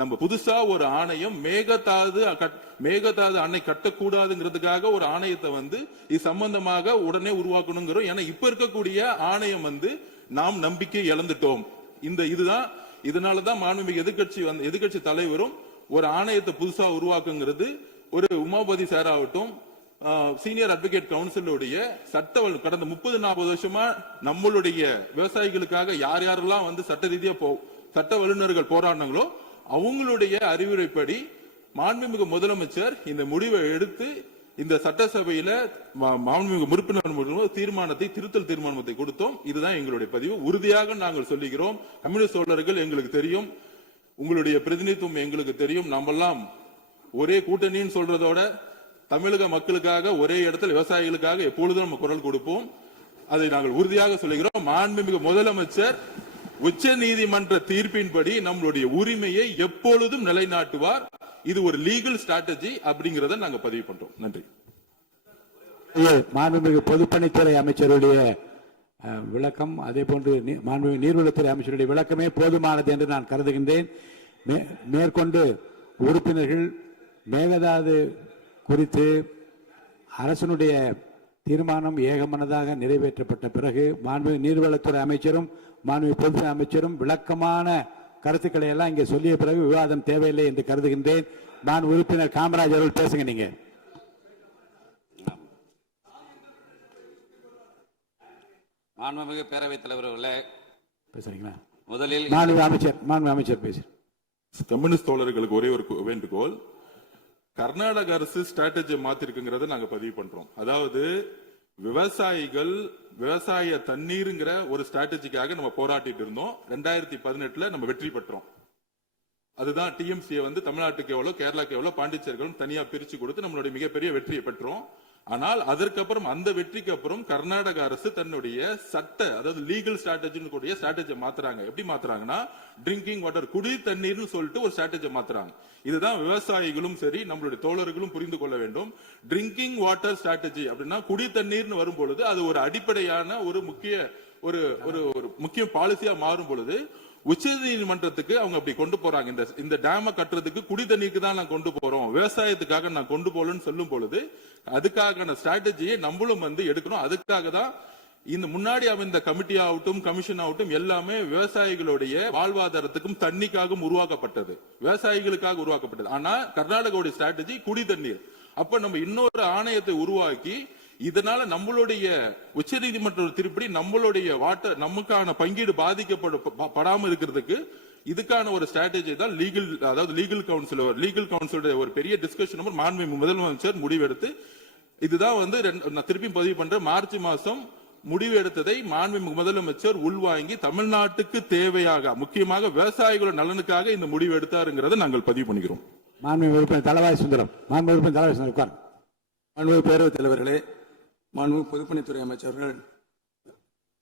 நம்ம புதுசா ஒரு ஆணையம் மேகதாது அணை கட்டக்கூடாதுங்கிறதுக்காக ஒரு ஆணையத்தை இது சம்பந்தமாக உடனே உருவாக்கணுங்கிறோம். ஏன்னா இப்ப இருக்கக்கூடிய ஆணையம் நாம் நம்பிக்கை இழந்துட்டோம். இதுதான் இதனாலதான் மாண்புமிகு எதிர்கட்சி தலைவரும் ஒரு ஆணையத்தை புதுசா உருவாக்குங்கிறது ஒரு உமாபதி சார் ஆகட்டும், சீனியர் அட்வொகேட் கவுன்சிலுடைய கடந்த 30-40 வருஷமா நம்மளுடைய விவசாயிகளுக்காக யார் யாரெல்லாம் சட்ட ரீதியா சட்ட வல்லுநர்கள் போராடினாங்களோ அவங்களுடைய அறிவுரைப்படி மாண்புமிகு முதலமைச்சர் இந்த முடிவை எடுத்து இந்த சட்டசபையில மாண்புமிகு உறுப்பினர் திருத்தல் தீர்மானத்தை கொடுத்தோம். இதுதான் எங்களுடைய பதிவு. உறுதியாக நாங்கள் சொல்லுகிறோம், கம்யூனிஸ்ட் தோழர்கள் எங்களுக்கு தெரியும், உங்களுடைய பிரதிநிதித்துவம் எங்களுக்கு தெரியும். நம்மெல்லாம் ஒரே கூட்டணின்னு சொல்றதோட தமிழக மக்களுக்காக ஒரே இடத்துல விவசாயிகளுக்காக எப்பொழுதும் நம்ம குரல் கொடுப்போம். அதை நாங்கள் உறுதியாக சொல்லுகிறோம். மாண்புமிகு முதலமைச்சர் உச்ச நீதிமன்ற தீர்ப்பின்படி நம்மளுடைய உரிமையை எப்பொழுதும் நிலைநாட்டுவார். இது ஒரு லீகல் ஸ்ட்ராட்டஜி அப்படிங்கறத நாங்க பதிவு பண்றோம். நன்றி. மாண்புமிகு பொதுப்பணித்துறை அமைச்சருடைய விளக்கம், அதே போன்று மாண்புமிகு நீர்வளத்துறை அமைச்சருடைய விளக்கமே போதுமானது என்று நான் கருதுகின்றேன். மேற்கொண்டு உறுப்பினர்கள் மேகதாது குறித்து அரசனுடைய தீர்மானம் ஏகமனதாக நிறைவேற்றப்பட்ட பிறகு மாண்புமிகு நீர்வளத்துறை அமைச்சரும் மாண்புமிகு பொதுத்துறை அமைச்சரும் விளக்கமான கருத்துக்களை எல்லாம் இங்கே சொல்லிய பிறகு விவாதம் தேவையில்லை என்று கருதுகின்றேன். நான் உறுப்பினர் காமராஜ் அவர்கள் பேசுங்க. நீங்க மாண்புமிகு பேரவைத் தலைவர் அவர்களே பேசுறீங்களா? முதலில் மாண்புமிகு அமைச்சர் பேசு. கம்யூனிஸ்ட் தோழர்களுக்கு ஒரே ஒரு வேண்டுகோள், கர்நாடக அரசு ஸ்ட்ராட்டஜி மாத்திருக்குங்கிறத நாங்க பதிவு பண்றோம். அதாவது விவசாயிகள் விவசாய தண்ணீருங்கிற ஒரு ஸ்ட்ராட்டஜிக்காக நம்ம போராட்டிட்டு இருந்தோம். 2018 நம்ம வெற்றி பெற்றோம். அதுதான் டிஎம்சியை தமிழ்நாட்டுக்கு எவ்வளவு, கேரளாக்கு எவ்வளவு, பாண்டிச்சேரிகளும் தனியா பிரிச்சு கொடுத்து நம்மளுடைய மிகப்பெரிய வெற்றியை பெற்றோம். ஆனால் அதற்கப்புறம் அந்த வெற்றிக்கு அப்புறம் கர்நாடக அரசு தன்னுடைய அதாவது லீகல் ஸ்ட்ராட்டஜி மாத்துறாங்க. எப்படி மாத்துறாங்கன்னா, ட்ரிங்கிங் வாட்டர், குடி தண்ணீர்னு சொல்லிட்டு ஒரு ஸ்ட்ராட்டஜி மாத்துறாங்க. இதுதான் விவசாயிகளும் சரி நம்மளுடைய தோழர்களும் புரிந்து கொள்ள வேண்டும். ட்ரிங்கிங் வாட்டர் ஸ்ட்ராட்டஜி அப்படின்னா குடி தண்ணீர்னு வரும் பொழுது அது ஒரு அடிப்படையான ஒரு முக்கிய பாலிசியா மாறும் பொழுது உச்ச நீதிமன்றத்துக்கு அவங்க அப்படி கொண்டு போறாங்க. இந்த டேம கட்டுறதுக்கு குடி தண்ணீருக்கு தான் நான் கொண்டு போறோம், விவசாயத்துக்காக நான் கொண்டு போலன்னு சொல்லும் பொழுது அதுக்கான ஸ்ட்ராட்டஜியை நம்மளும் எடுக்கணும். அதுக்காக தான் இந்த முன்னாடி இந்த கமிட்டி ஆகட்டும், கமிஷன் ஆகட்டும் எல்லாமே விவசாயிகளுடைய வாழ்வாதாரத்துக்கும் தண்ணிக்காகவும் உருவாக்கப்பட்டது, விவசாயிகளுக்காக உருவாக்கப்பட்டது. ஆனா கர்நாடகாவுடைய ஸ்ட்ராட்டஜி குடி தண்ணீர். அப்ப நம்ம இன்னொரு ஆணையத்தை உருவாக்கி இதனால நம்மளுடைய உச்ச நீதிமன்ற திருப்படி நம்மளுடைய வாட்டர் நமக்கான பங்கீடு பாதிக்கப்படாமல் இருக்கிறதுக்கு இதுக்கான ஒரு ஸ்ட்ராட்டஜி தான் லீகல் கவுன்சில் ஒரு பெரிய டிஸ்கஷன் மாண்புமிகு முதலமைச்சர் முடிவெடுத்து இதுதான் நான் திருப்பி பதிவு பண்றேன். மார்ச் மாசம் முடிவு எடுத்ததை மாண்புமிகு முதலமைச்சர் உள்வாங்கி தமிழ்நாட்டுக்கு தேவையாக முக்கியமாக விவசாயிகளோட நலனுக்காக இந்த முடிவு எடுத்தாருங்கிறத நாங்கள் பதிவு பண்ணிக்கிறோம். மாண்புமிகு உறுப்பினர் தளவாய் சுந்தரம். மாண்புமிகு பேரவைத் தலைவர்களே, மாண்புமிகு பொதுப்பணித்துறை அமைச்சர்கள்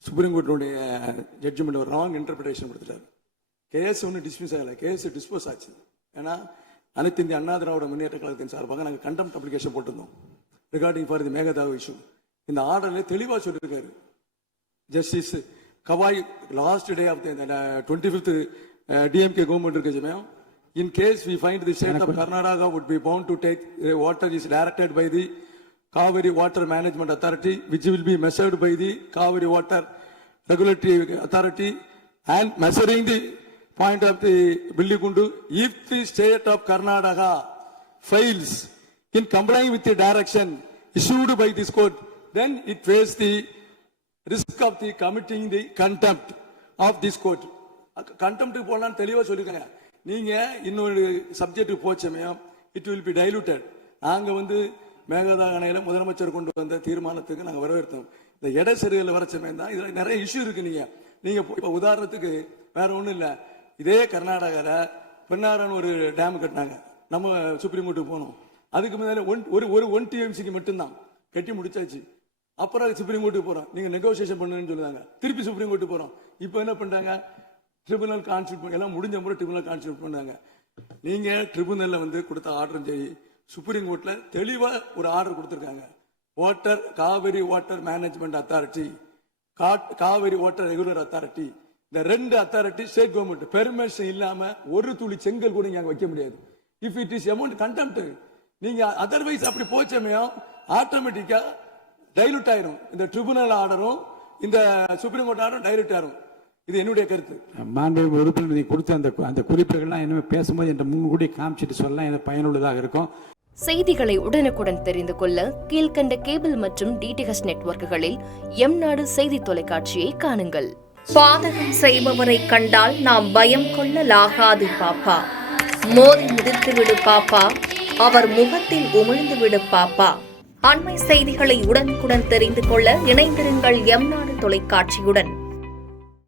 சுப்ரீம் கோர்ட்டுடைய ஜட்ஜ்மெண்ட் ஒரு ராங் இன்டர்பிரேஷன் கொடுத்துட்டாரு. கேஸ் ஒன்றும் டிஸ்மிஸ் ஆகல, கேஸ் டிஸ்போஸ் ஆச்சு. ஏன்னா அனைத்து இந்திய அண்ணா திராவிட முன்னேற்ற கழகத்தின் சார்பாக நாங்கள் கண்டெம்ட் அப்ளிகேஷன் போட்டிருந்தோம் regarding for the Mekedatu issue. இந்த ஆர்டர்ல தெளிவா சொல்லியிருக்காரு justice Gavai last day of 25th DMK government இருக்கு ஜமயம். In case we find the state of Karnataka would be bound to take water is directed by the Kaveri Water Management Authority, which will be measured by the Kaveri Water Regulatory Authority, and measuring the point of the Billigundu. If the state of Karnataka fails in complying with the direction issued by this court, then it faces the risk of the committing the contempt of this court. Contempt போலாம் தெளிவா சொல்லிருக்காங்க. நீங்க இன்னொரு subject போச்சமயம் it will be diluted. நாங்க மேகதாது அணையில முதலமைச்சர் கொண்டு வந்த தீர்மானத்துக்கு நாங்க வரவேற்றோம். இந்த இடைச்செருகல் வர சமயம் தான் இதுல நிறைய இஷ்யூ இருக்கு. நீங்க உதாரணத்துக்கு வேற ஒண்ணும் இல்ல, இதே கர்நாடகால பெண்ணாரன் ஒரு டேம் கட்டினாங்க. நம்ம சுப்ரீம் கோர்ட்டுக்கு போனோம். அதுக்கு முன்னால ஒரு 1 TMCக்கு மட்டும்தான் கட்டி முடிச்சாச்சு. அப்புறம் சுப்ரீம் கோர்ட்டுக்கு போறோம், நீங்க நெகோசியேஷன் பண்ணுன்னு சொல்லுவாங்க. திருப்பி சுப்ரீம் கோர்ட்டுக்கு போறோம். இப்ப என்ன பண்றாங்க, ட்ரிபுனல் கான்ஸ்டியூட் எல்லாம் முடிஞ்ச முறை ட்ரிபுனல் கான்ஸ்டியூட் பண்ணாங்க. நீங்க ட்ரிபுனல்ல கொடுத்த ஆர்டரும் சரி, சுப்ரீம் கோர்ட்ல தெளிவா ஒரு ஆர்டர் கொடுத்திருக்காங்க. Kaveri water management authority, Kaveri water regular authority, இந்த 2 அத்தாரிட்டி ஸ்டேட் கவர்மெண்ட் பெர்மிஷன் இல்லாம ஒரு துளி செங்கல் கூட இங்க வைக்க முடியாது. If it is amount contempt, நீங்க அதர்வைஸ் அப்படி போச்சமையும் ஆட்டோமேட்டிக்கா டைலூட் ஆயிரும். இந்த ட்ரிபுனல் ஆர்டரும் இந்த சுப்ரீம் கோர்ட் ஆர்டரும் டைலூட் ஆயிரும். இது என்னுடைய கருத்து. மாண்புமிகு உறுப்பினர் நீ கொடுத்த அந்த குறிப்புகள்லாம் இனிமே பேசும்போது என்ற முன்கூடி காமிச்சிட்டு சொல்லலாம், இது பயனுள்ளதாக இருக்கும். செய்திகளை உடனுக்குடன் தெரிந்து கொள்ள கீழ்கண்ட கேபிள் மற்றும் டிடிஎச் நெட்வொர்க்குகளில் எம்நாடு செய்தி தொலைக்காட்சியை காணுங்கள். பாதகம் செய்பவரை கண்டால் நாம் பயம் கொள்ளலாகாது பாப்பா. மோதி மிதித்து விடு பாப்பா, அவர் முகத்தில் உமிழ்ந்து விடு பாப்பா. அண்மை செய்திகளை உடனுக்குடன் தெரிந்து கொள்ள இணைந்திருங்கள் எம்நாடு தொலைக்காட்சியுடன்.